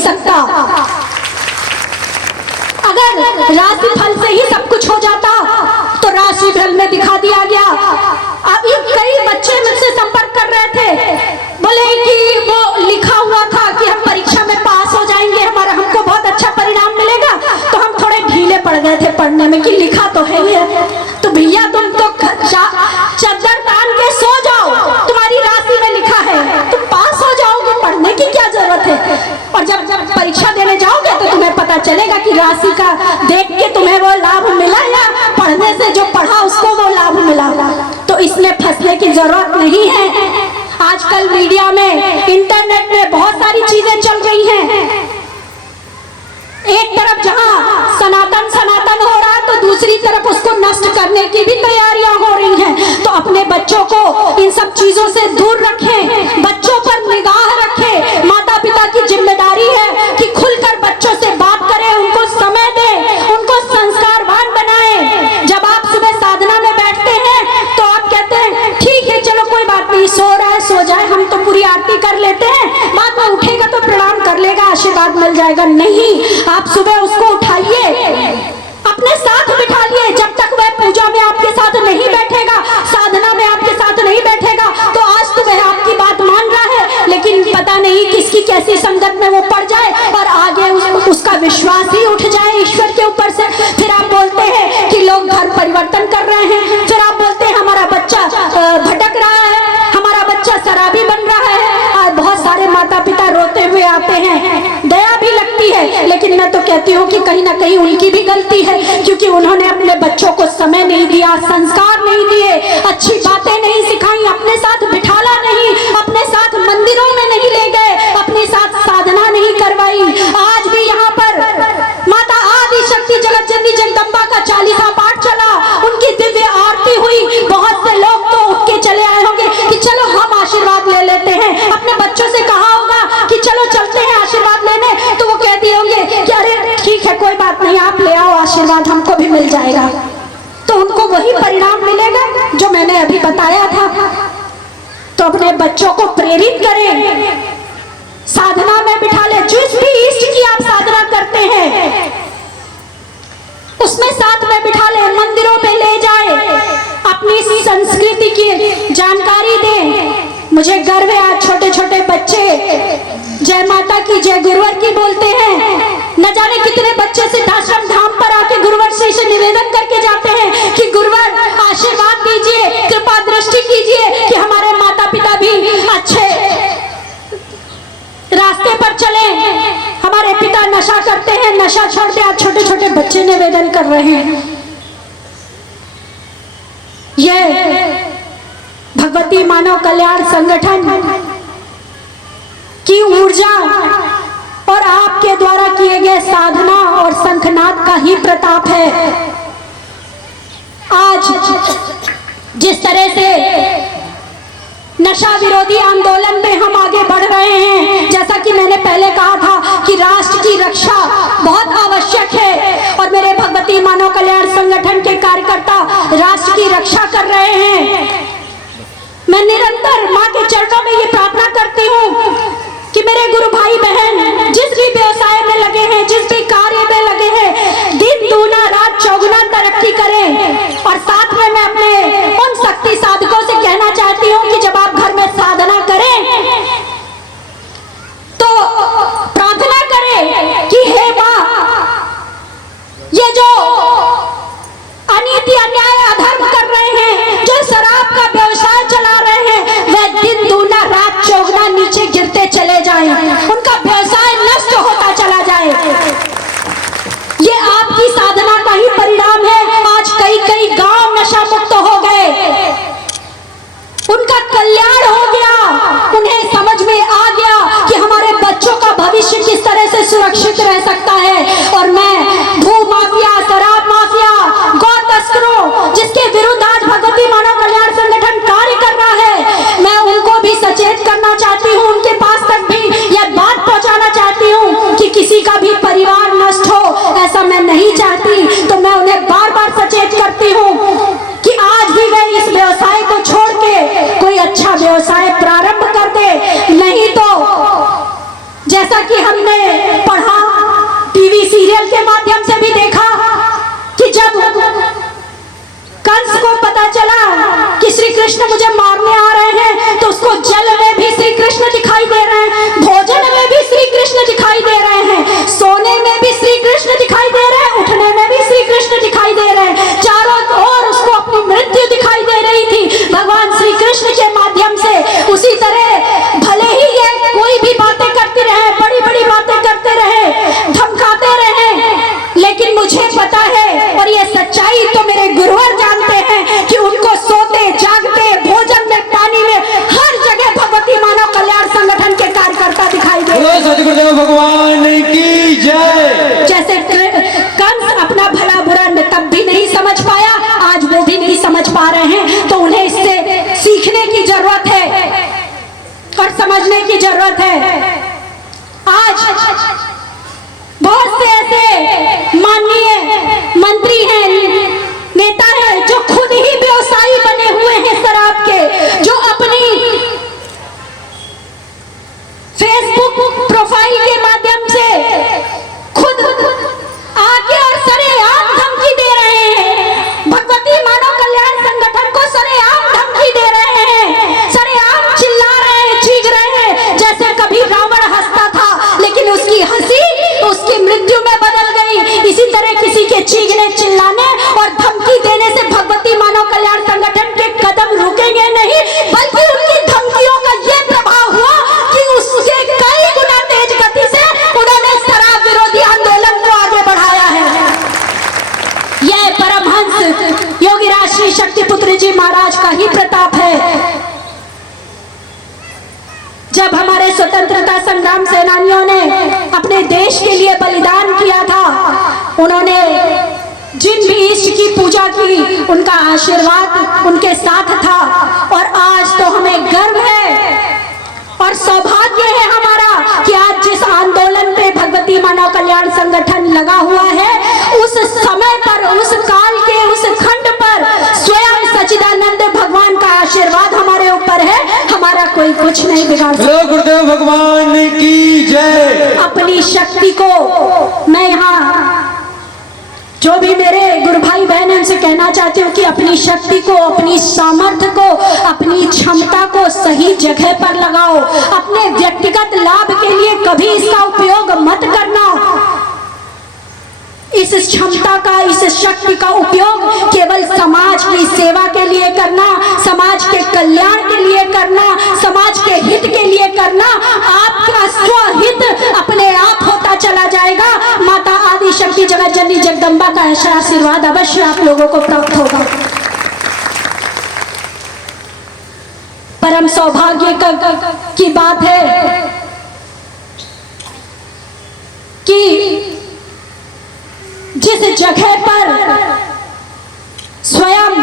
सकता। अगर राशि फल से ही सब कुछ हो जाता तो राशि फल में दिखा दिया गया। अभी कई बच्चे मुझसे संपर्क कर रहे थे, बोले कि वो लिखा हुआ था कि हम परीक्षा में पास हो जाएंगे, हमको बहुत अच्छा परिणाम मिलेगा, तो हम थोड़े ढीले पड़ गए थे पढ़ने में कि लिखा तो है ही है। तो भैया तुम तो चद्दर तान के सो जाओ, तुम्हारी राशि में लिखा है, तुम पास हो जाओगे, पढ़ने की क्या जरूरत है। और जब परीक्षा देने जाओगे तो तुम्हें पता चलेगा कि राशि का देख के तुम्हें वो लाभ मिला या पढ़ने से जो पढ़ा उसको वो लाभ मिला। तो इसमें फंसने की जरूरत नहीं है। आजकल मीडिया में, इंटरनेट में बहुत सारी चीजें चल रही हैं। एक तरफ जहां सनातन सनातन हो रहा है तो दूसरी तरफ उसको नष्ट करने की भी तैयारियां हो रही हैं। तो अपने बच्चों को इन सब चीजों से दूर रखें, बच्चों पर निगाह रखें। माता पिता की जिम्मेदारी है कि खुलकर बच्चों से बात करें, उनको समय दें, उनको संस्कारवान बनाएं। जब आप सुबह साधना में बैठते हैं तो आप कहते हैं ठीक है चलो कोई बात नहीं, सो रहा है सो जाए, हम तो पूरी आरती कर लेते हैं, बाद में उठेगा तो प्रणाम कर लेगा, आशीर्वाद मिल जाएगा। नहीं, आप सुबह उसको उठाइए, अपने साथ बिठाइए। जब तक वह पूजा में आपके साथ नहीं बैठेगा, साधना में आपके साथ नहीं बैठेगा, तो आज तो वह आपकी बात मान रहा है, लेकिन पता नहीं किसकी कैसी संगत में वो पड़ जाए और आगे उसका विश्वास ही उठ जाए ईश्वर के ऊपर से। फिर आप बोलते हैं कि लोग धर्म परिवर्तन कर रहे हैं, फिर आप बोलते हैं हमारा बच्चा भटक रहा है, हमारा बच्चा शराबी बन रहा है। और बहुत सारे माता पिता रोते हुए आते हैं, दया भी लगती है, लेकिन मैं तो कहती हूँ कि कहीं ना कहीं उनकी भी गलती है, क्योंकि उन्होंने अपने बच्चों को समय नहीं दिया, संस्कार नहीं दिए, अच्छी बातें नहीं सिखाई, अपने साथ बिठाला नहीं, अपने साथ मंदिरों में नहीं ले गए, अपने साथ साधना नहीं करवाई। आज भी यहाँ पर माता आदि शक्ति जगत जननी जगदम्बा का 40वां पाठ चला, उनकी दिव्य आरती हुई। बहुत से लोग तो उठ के चले आए होंगे कि चलो हम आशीर्वाद ले लेते हैं। अपने बच्चों से कहा होगा कि चलो चलते हैं आशीर्वाद लेने, तो वो कह दिए होंगे कि अरे ठीक है कोई बात नहीं, आप ले आओ आशीर्वाद, हमको भी मिल जाएगा। तो उनको वही परिणाम मिलेगा जो मैंने अभी बताया था। तो अपने बच्चों को प्रेरित करें, साधना में बिठा ले। जिस भी इष्ट की आप साधना करते हैं उसमें साथ में बिठा ले, मंदिरों में ले जाए, अपनी संस्कृति की जानकारी दें। मुझे गर्व है आज छोटे छोटे बच्चे जय माता की जय गुरुवर की बोलते हैं। न जाने कितने बच्चे सिद्धाश्रम धाम पर आके गुरुवर से निवेदन करके जाते हैं कि गुरुवर आशीर्वाद दीजिए, कृपा दृष्टि कीजिए कि हमारे माता पिता भी अच्छे रास्ते पर चले। हमारे पिता नशा करते हैं, नशा छोड़ दे। आज छोटे छोटे बच्चे निवेदन कर रहे हैं। यह भगवती मानव कल्याण संगठन की ऊर्जा और आपके द्वारा किए गए साधना और शंखनाद का ही प्रताप है। आज जिस तरह से नशा विरोधी आंदोलन में हम आगे बढ़ रहे हैं, जैसा कि मैंने पहले कहा था कि राष्ट्र की रक्षा बहुत आवश्यक है और मेरे भगवती मानव कल्याण संगठन के कार्यकर्ता राष्ट्र की रक्षा कर रहे हैं। मैं निरंतर मां के चरणों में ये प्रार्थना करती हूँ कि मेरे गुरु भाई बहन जिस भी व्यवसाय में लगे हैं, जिस भी कार्य में लगे हैं, दिन दूना रात चौगुना तरक्की करें। और साथ में मैं अपने उन शक्ति साधकों से कहना चाहती हूँ कि जब आप घर में साधना करें तो प्रार्थना करें कि हे मां, ये जो अनीति अन्याय अधर्म कर रहे हैं, जो शराब का व्यवसाय चला रहे हैं, वह दिन दूना रात चौगुना नीचे गिरते चले जाएं, उनका व्यवसाय नष्ट होता चला जाए। ये आपकी साधना का ही परिणाम है। आज कई कई गांव नशा मुक्त हो गए, उनका कल्याण हो गया, उन्हें समझ में आ गया कि हमारे बच्चों का भविष्य किस तरह से सुरक्षित रह सकता है। और मैं भू माफिया, शराब माफिया, गौ तस्करों जिसके विरुद्ध आज भगवती मानव कल्याण संगठन कार्य कर रहा है, मैं उनको भी सचेत करना चाहती हूँ, उनके पास तक भी यह बात पहुँचाना चाहती हूँ कि किसी का भी परिवार नष्ट हो, ऐसा मैं नहीं चाहती। तो मैं उन्हें बार बार सचेत करती हूँ कि आज भी वे इस व्यवसाय को छोड़ के कोई अच्छा व्यवसाय प्रारंभ कर दे, नहीं तो जैसा कि हमने हमने पढ़ा, टीवी सीरियल के माध्यम से भी देखा कि जब कंस को पता चला कि श्री कृष्ण मुझे मारने आ रहे हैं, तो उसको जल में भी श्री कृष्ण दिखाई दे रहे हैं, भोजन में भी श्री कृष्ण दिखाई दे रहे हैं, सोने में भी श्री कृष्ण दिखाई दे रहे हैं, उठने में भी श्री कृष्ण दिखाई दे रहे हैं, चारों ओर उसको अपनी मृत्यु दिखाई दे रही थी भगवान श्री कृष्ण के माध्यम से। उसी तरह भले ही ये कोई भी बातें करते रहे, बड़ी बड़ी बातें करते रहे, धमकाते रहे, लेकिन मुझे पता है और ये सच्चाई तो मेरे गुरुवर जानते हैं कि उनको सोते जागते, भोजन में, पानी में, हर जगह भगवती मानव कल्याण संगठन के कार्यकर्ता दिखाई दे रहे हैं। सतगुरुदेव भगवान की जय। जैसे कंस अपना भला बुरा तब भी नहीं समझ पाया, आज वो भी नहीं समझ पा रहे हैं, तो उन्हें इससे सीखने की जरूरत है और समझने की जरूरत है। आज बहुत से ऐसे माननीय मंत्री हैं, नेता हैं, जो खुद ही व्यवसायी बने हुए हैं शराब के, जो अपनी फेसबुक प्रोफाइल के माध्यम से खुद आके और सरेआम धमकी दे रहे हैं, भगवती मानव कल्याण संगठन को सरेआम धमकी दे रहे हैं, सरेआम चिल्ला रहे हैं, चीख रहे हैं, जैसे कभी रावण हंसता था लेकिन उसकी हंसी उसकी मृत्यु में बदल गई। इसी तरह किसी के चीखने, चिल्लाने और धमकी देने से भगवती मानव कल्याण संगठन के कदम रुकेंगे नहीं, बल्कि उनकी धमकियों का यह प्रभाव हुआ कि उससे कई गुना तेज गति से उन्होंने शराब विरोधी आंदोलन को आगे बढ़ाया है। यह परमहंस योगीराज श्री शक्तिपुत्र जी महाराज का ही प्रताप है। जब हमारे स्वतंत्रता संग्राम सेनानियों ने अपने देश के लिए बलिदान किया था, उन्होंने जिन भी इष्ट की पूजा की, उनका आशीर्वाद उनके साथ था। और आज तो हमें गर्व है और सौभाग्य है हमारा कि आज जिस आंदोलन पे भगवती मानव कल्याण संगठन लगा हुआ है, उस समय पर, उस काल के उस खंड पर स्वयं सच्चिदानंद भगवान का आशीर्वाद हमारे ऊपर है, हमारा कोई कुछ नहीं बिगाड़ सकता। गुरुदेव भगवान की जय। अपनी शक्ति को मैं यहाँ जो भी मेरे गुरु भाई बहन उनसे कहना चाहती हूँ कि अपनी शक्ति को, अपनी सामर्थ्य को, अपनी क्षमता को सही जगह पर लगाओ। अपने व्यक्तिगत लाभ के लिए कभी इसका उपयोग मत करना। इस क्षमता का, इस शक्ति का उपयोग केवल समाज की सेवा के लिए करना, समाज के कल्याण के लिए करना, समाज के हित के लिए करना। आपका स्वहित अपने आप होता चला जाएगा। माता आदि शक्ति जगत जननी जगदम्बा का ऐसा आशीर्वाद अवश्य आप लोगों को प्राप्त होगा। परम सौभाग्य की बात है कि जिस जगह पर स्वयं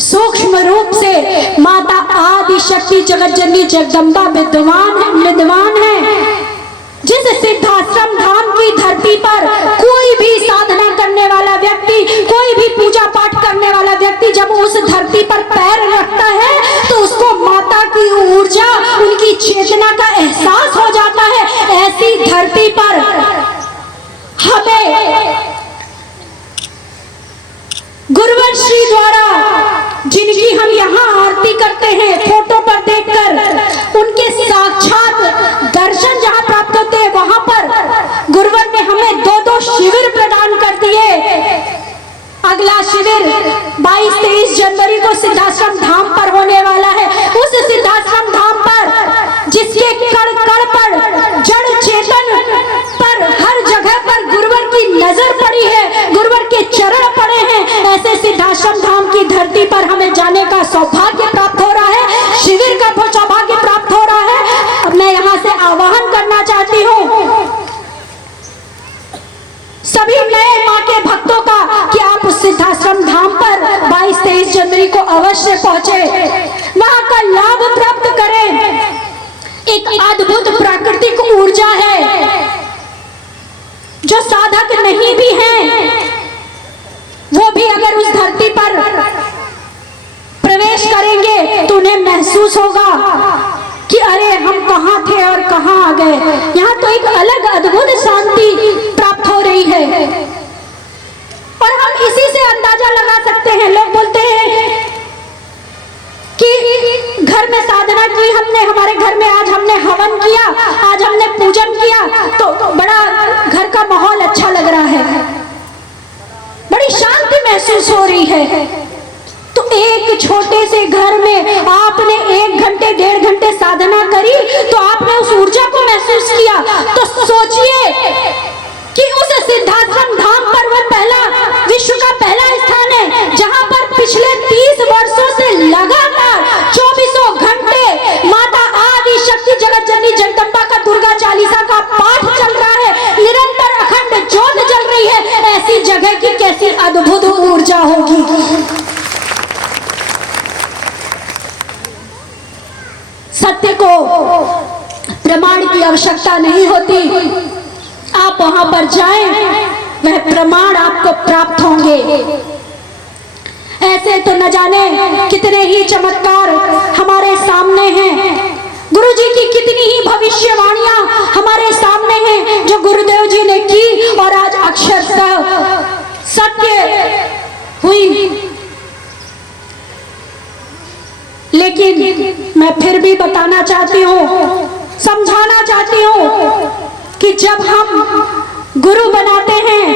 सूक्ष्म रूप से माता आदि शक्ति जगत जननी जगदम्बा विद्वान है, जिस सिद्धाश्रम धाम की धरती पर कोई भी साधना करने वाला व्यक्ति, कोई भी पूजा पाठ करने वाला व्यक्ति जब उस धरती पर पैर रखता है तो उसको माता की ऊर्जा, उनकी चेतना का एहसास हो जाता है। ऐसी धरती पर हमें गुरुवर श्री द्वारा, जिनकी हम यहाँ आरती करते हैं फोटो पर देखकर, उनके साक्षात दर्शन जहाँ प्राप्त होते हैं, वहां पर गुरुवर ने हमें 2-2 शिविर प्रदान कर दिए। अगला शिविर 22-23 जनवरी को सिद्धाश्रम धाम पर होने वाला है। उस सिद्धाश्रम धाम पर जिसके कण कण पर, जड़ चेतन पर, हर जगह पर गुरुवर की नजर पड़ी है, गुरुवर के चरण पड़े हैं, ऐसे सिद्धाश्रम धाम की धरती पर हमें जाने का सौभाग्य प्राप्त हो रहा है, शिविर का सौभाग्य प्राप्त हो रहा है। अब मैं यहाँ से आह्वान करना चाहती हूँ सभी नए माँ के भक्तों का कि आप उस सिद्धाश्रम धाम पर 22-23 जनवरी को अवश्य पहुंचे, वहां का लाभ प्राप्त करें। एक अद्भुत प्राकृतिक ऊर्जा है, जो साधक नहीं भी हैं वो भी अगर उस धरती पर प्रवेश करेंगे तो उन्हें महसूस होगा कि अरे हम कहाँ थे और कहाँ आ गए। यहाँ तो एक अलग अद्भुत शांति प्राप्त हो रही है और हम इसी से अंदाजा लगा सकते हैं। लोग बोलते हैं कि घर में साधना की हमने, हमारे घर में आज हमने हवन किया, आज हमने पूजन किया, तो बड़ा घर का माहौल अच्छा लग रहा है, बड़ी शांति महसूस हो रही है। तो एक छोटे से घर में आपने 1 घंटे 1.5 घंटे साधना करी तो आपने उस ऊर्जा को महसूस किया। तो सोचिए कि उस सिद्धाश्रम धाम पर वो पहला, विश्व का पहला स्थान है जहां पर पिछले 30 वर्षों से लगातार 24 घंटे माता आदि शक्ति जगत जननी जगदम्बा का दुर्गा चालीसा का पाठ चल रहा है, निरंतर अखंड ज्योत जल रही है। ऐसी जगह की कैसी अद्भुत ऊर्जा होगी। सत्य को प्रमाण की आवश्यकता नहीं होती, आप वहां पर जाएं, वह प्रमाण आपको प्राप्त होंगे। ऐसे तो न जाने कितने ही चमत्कार हमारे सामने हैं, गुरुजी की कितनी ही भविष्यवाणियां हमारे सामने हैं जो गुरुदेव जी ने की और आज अक्षरशः सत्य हुई। लेकिन मैं फिर भी बताना चाहती हूँ, समझाना चाहती हूँ कि जब हम गुरु बनाते हैं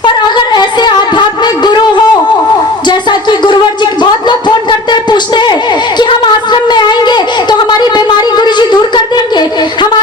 और अगर ऐसे आध्यात्मिक गुरु हो, जैसा कि गुरुवर जी, बहुत लोग फोन करते हैं, पूछते हैं कि हम आश्रम में आएंगे तो हमारी बीमारी गुरुजी दूर कर देंगे, हम